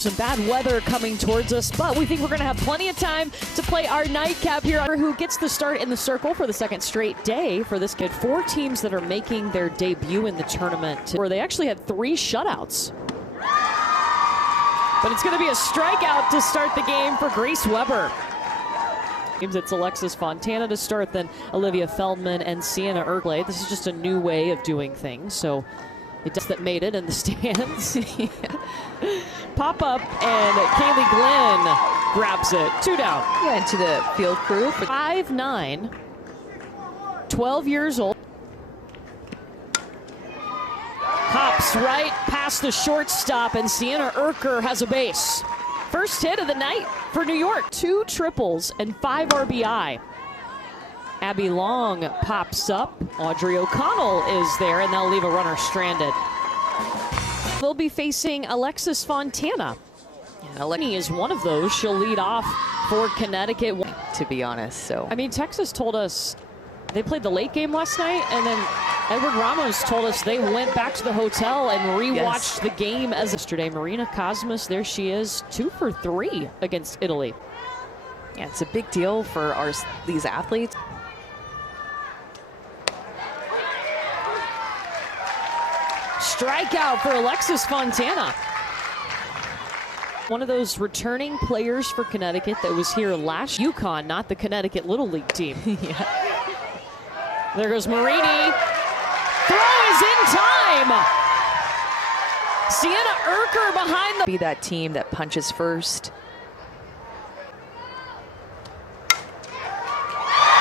Some bad weather coming towards us, but we think we're going to have plenty of time to play our nightcap here. Who gets the start in the circle for the second straight day for this kid. 4 teams that are making their debut in the tournament, where they actually had 3 shutouts. But it's going to be a strikeout to start the game for Grace Weber. It's Alexis Fontana to start, then Olivia Feldman and Sienna Erglade. This is just a new way of doing things, so it does that made it in the stands. Pop up, and Kaylee Glenn grabs it. 2 down. Yeah, into the field crew. 5'9", 12 years old. Hops right past the shortstop, and Sienna Erker has a base. First hit of the night for New York. 2 triples and 5 RBI. Abby Long pops up. Audrey O'Connell is there, and they'll leave a runner stranded. They'll be facing Alexis Fontana. And Alexis is one of those. She'll lead off for Connecticut. To be honest, so. I mean, Texas told us they played the late game last night, and then Edward Ramos told us they went back to the hotel and rewatched the game as yesterday. Marina Cosmas, there she is, 2 for 3 against Italy. Yeah, it's a big deal for these athletes. Strikeout for Alexis Fontana. One of those returning players for Connecticut that was here last. UConn, not the Connecticut Little League team. Yeah. There goes Marini. Throw is in time. Sienna Erker behind the... Be that team that punches first.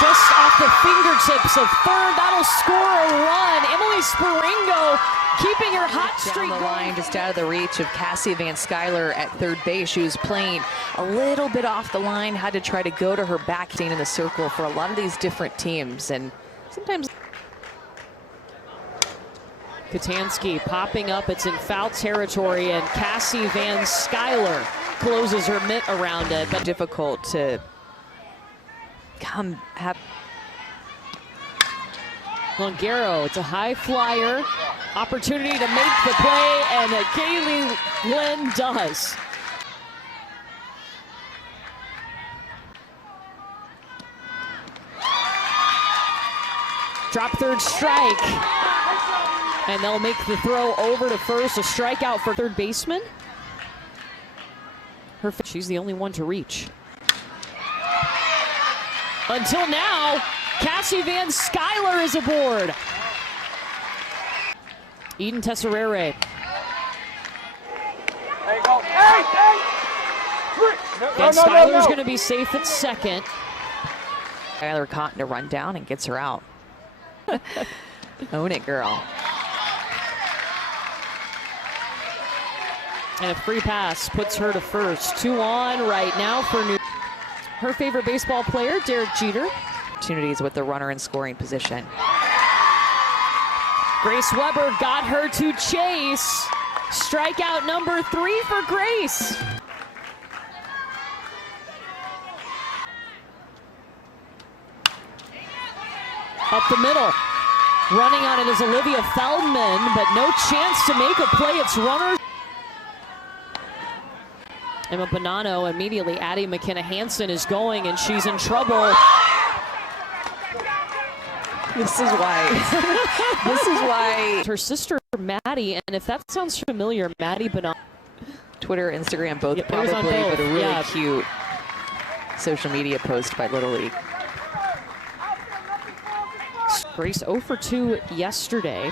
Just off the fingertips of third, that'll score a run. Emily Sparingo keeping her hot streak down the line, just out of the reach of Cassie Van Schuyler at third base. She was playing a little bit off the line, had to try to go to her back, staying in the circle for a lot of these different teams, and sometimes. Katansky popping up, it's in foul territory, and Cassie Van Schuyler closes her mitt around it, but difficult to have. Longaro, it's a high flyer. Opportunity to make the play, and Kaylee Glenn does. Drop third strike. And they'll make the throw over to first. A strikeout for third baseman. She's the only one to reach. Until now, Cassie Van Schuyler is aboard. Eden Tesserere. There you go. Hey, hey! And Schuyler's going to be safe at second. Schuyler caught to run down and gets her out. Own it, girl. And a free pass puts her to first. 2 on right now for New. Her favorite baseball player, Derek Jeter. Opportunities with the runner in scoring position. Grace Weber got her to chase. Strikeout number 3 for Grace. Up the middle. Running on it is Olivia Feldman, but no chance to make a play. It's runner. Emma Bonanno immediately. Addie McKenna Hansen is going, and she's in trouble. This is why. This is why. Her sister Maddie, and if that sounds familiar, Maddie Bonanno. Twitter, Instagram, both Yep, probably, both. but a really cute social media post by Little League. Grace 0 for 2 yesterday.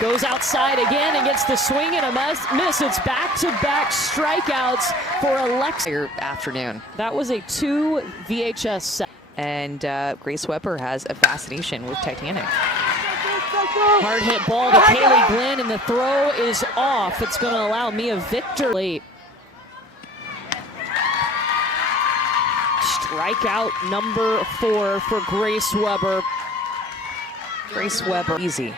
Goes outside again and gets the swing and a miss. It's back-to-back strikeouts for Alexa. Afternoon. That was a 2 VHS set. And Grace Weber has a fascination with Titanic. Hard hit ball to Kaylee Glenn, and the throw is off. It's going to allow Mia Victor late. Strikeout number 4 for Grace Weber. Grace Weber, easy.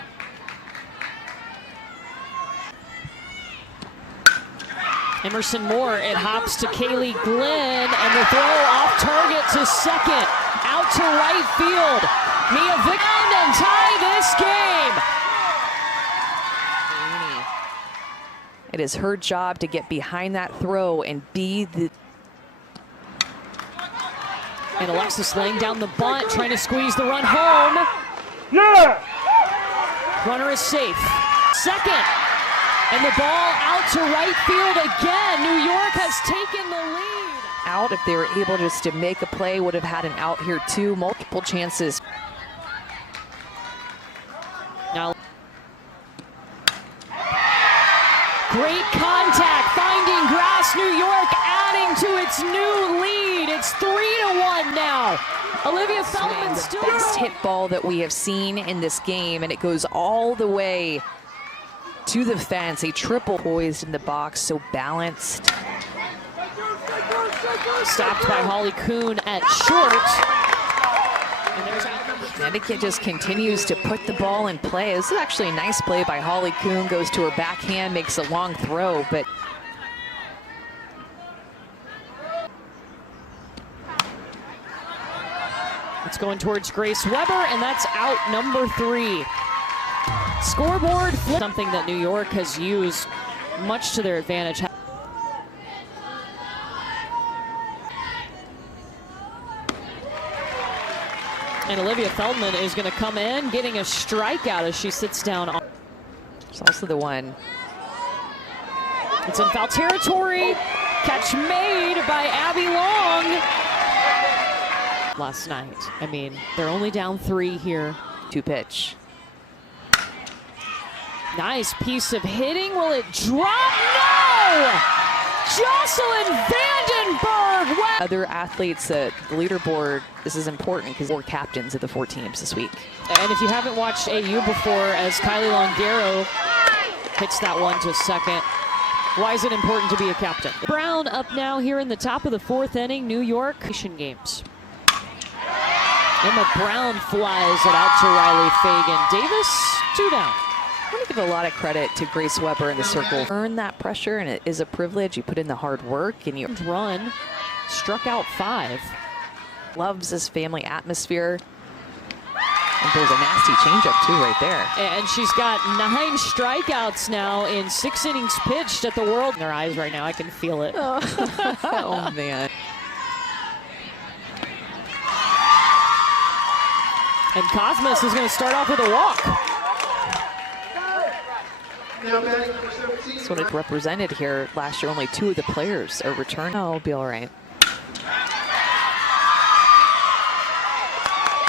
Emerson Moore, it hops to Kaylee Glenn, and the throw off target to second. Out to right field. Mia Victor and tie this game. It is her job to get behind that throw and be the... And Alexis laying down the bunt, trying to squeeze the run home. Yeah! Runner is safe. Second. And the ball out to right field again. New York has taken the lead. Out, if they were able just to make a play, would have had an out here too. Multiple chances. Now, great contact, finding grass. New York adding to its new lead. It's 3-1 now. Olivia Feldman still... Best hit ball that we have seen in this game, and it goes all the way to the fence. A triple poised in the box, so balanced. Stopped by Holly Kuhn at short. And there's Connecticut just continues to put the ball in play. This is actually a nice play by Holly Kuhn. Goes to her backhand, makes a long throw, but it's going towards Grace Weber, and that's out number 3. Scoreboard flip, something that New York has used much to their advantage. And Olivia Feldman is going to come in, getting a strikeout as she sits down. it's also the one. It's in foul territory. Catch made by Abby Long. Last night. I mean, they're only down 3 here. 2-pitch. Nice piece of hitting. Will it drop? No! Jocelyn Vandenberg. Other athletes, the leaderboard, this is important because we're captains of the 4 teams this week. And if you haven't watched AU before, as Kylie Longaro hits that one to second, why is it important to be a captain? Brown up now here in the top of the 4th inning. New York Asian games. Emma Brown flies it out to Riley Fagan. Davis, 2 down. I want to give a lot of credit to Grace Weber in the circle. Earn that pressure, and it is a privilege. You put in the hard work, and you Run, struck out 5. loves this family atmosphere. And there's a nasty changeup too right there. And she's got 9 strikeouts now in 6 innings pitched at the World. In their eyes right now, I can feel it. Oh man. And Cosmos is going to start off with a walk. That's what it represented here last year. Only 2 of the players are returned. Oh, it'll be all right.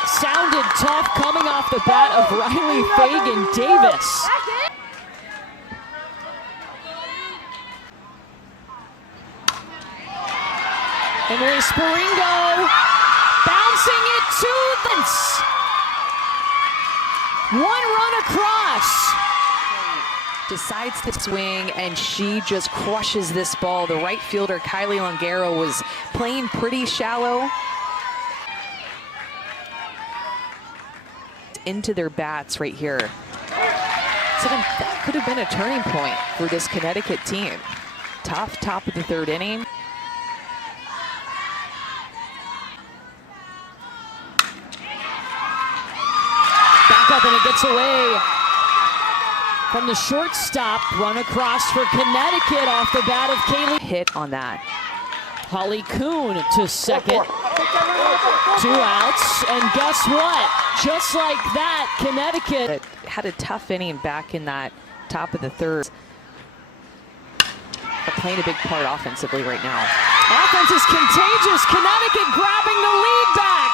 Sounded tough coming off the bat of Riley Fagan Davis. Emily Sparingo bouncing it to the 1 run across. Decides to swing, and she just crushes this ball. The right fielder, Kylie Longaro, was playing pretty shallow. Into their bats right here. So that could have been a turning point for this Connecticut team. Tough top of the 3rd inning. Back up, and it gets away from the shortstop. Run across for Connecticut off the bat of Kaylee. Hit on that. Holly Kuhn to second. 2 outs, and guess what? Just like that, Connecticut It had a tough inning back in that top of the 3rd. They're playing a big part offensively right now. Offense is contagious. Connecticut grabbing the lead back.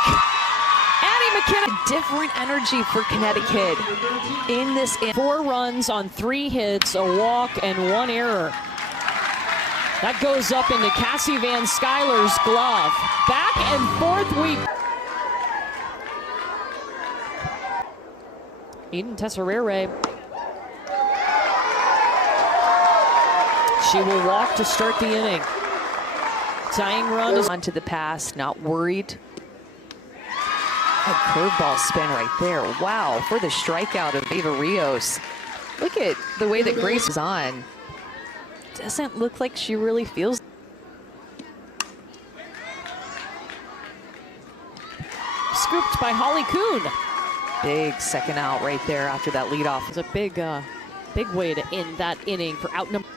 Annie McKinnon. Different energy for Connecticut in this. 4 runs on 3 hits, a walk, and 1 error. That goes up into Cassie Van Skyler's glove. Back and forth we. Eden Tesserere. She will walk to start the inning. Tying run is onto the pass, not worried. A curveball spin right there. Wow, for the strikeout of Ava Rios. Look at the way that Grace is on. Doesn't look like she really feels. scooped by Holly Kuhn. Big second out right there after that leadoff. It's a big way to end that inning for out number.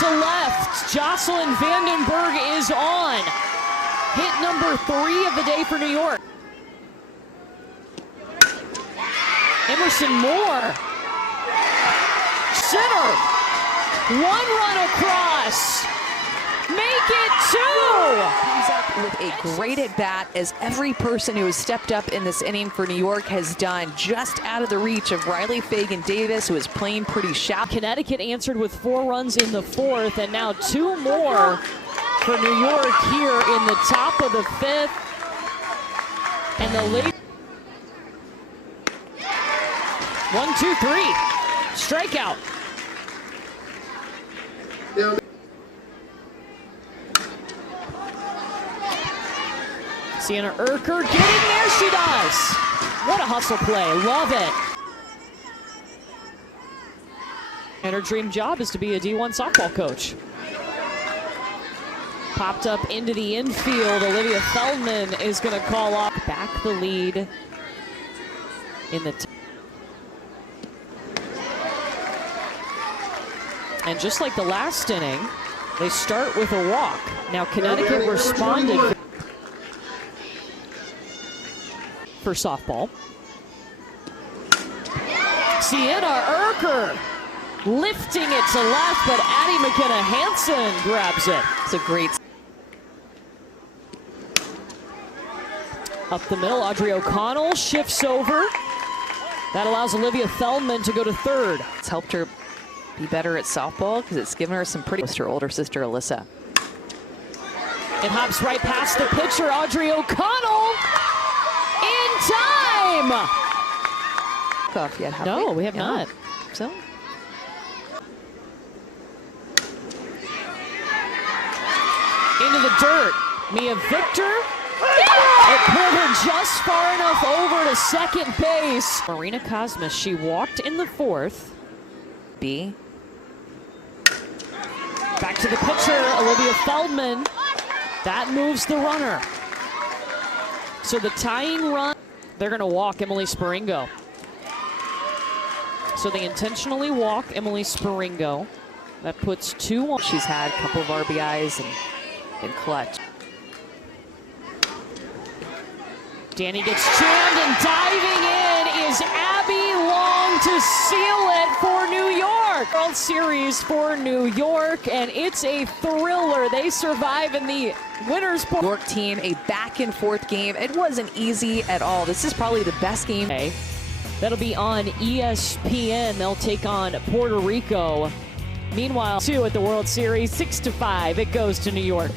to left. Jocelyn Vandenberg is on. Hit number 3 of the day for New York. Emerson Moore. Center. 1 run across. Make it 2. Comes up with a great at bat, as every person who has stepped up in this inning for New York has done, just out of the reach of Riley Fagan Davis, who is playing pretty shallow. Connecticut answered with 4 runs in the 4th, and now 2 more for New York here in the top of the 5th. And the late 1, 2, 3 strikeout. Sienna Urker getting there, she does. What a hustle play, love it. And her dream job is to be a D1 softball coach. Popped up into the infield, Olivia Feldman is gonna call off. Back the lead in the and just like the last inning, they start with a walk. Now Connecticut responded for softball. Sienna Urker lifting it to left, but Addie McKenna Hansen grabs it. It's a great. Up the middle, Audrey O'Connell shifts over. That allows Olivia Feldman to go to 3rd. It's helped her be better at softball because it's given her some pretty. Her older sister Alyssa. It hops right past the pitcher, Audrey O'Connell. In time! Off yet, have No, we have not. So into the dirt, Mia Victor. It pulled her just far enough over to second base. Marina Cosmas, she walked in the 4th. B. Back to the pitcher, Olivia Feldman. That moves the runner. So the tying run, they're going to walk Emily Sparingo. So they intentionally walk Emily Sparingo. That puts 2 on. She's had a couple of RBIs and been clutch. Danny gets jammed, and diving in is Abby Long to seal it for New York. World Series for New York, and it's a thriller. They survive in the winner's point. New York team, a back and forth game. It wasn't easy at all. This is probably the best game. That'll be on ESPN. They'll take on Puerto Rico. Meanwhile, 2 at the World Series, 6-5. It goes to New York.